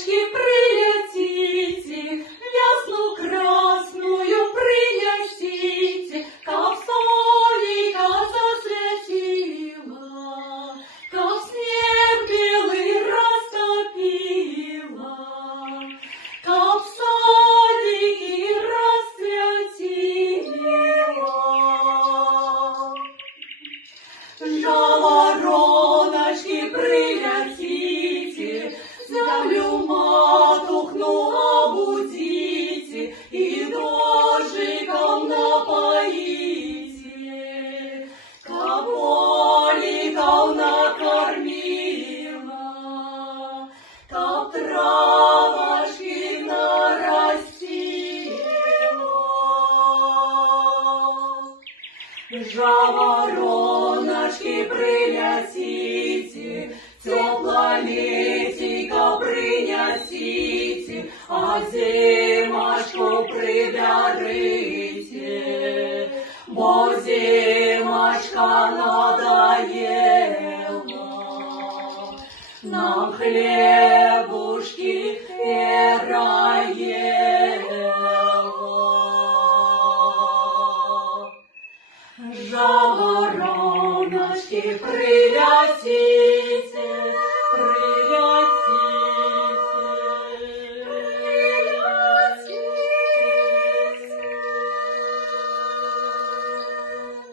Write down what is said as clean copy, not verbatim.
Вороночки прилетите, весну красную принесите, как солнышко засветило, как снег белый растопило, как садики расцветило. Вороночки прилетите, землю матухну обудите и дождиком напоите, каболиков накормила, каб травочки нарастила. Вороночки прилетите, теплое летико принесите, а зимочку приберите, бо зимочка надоела. Нам хлеб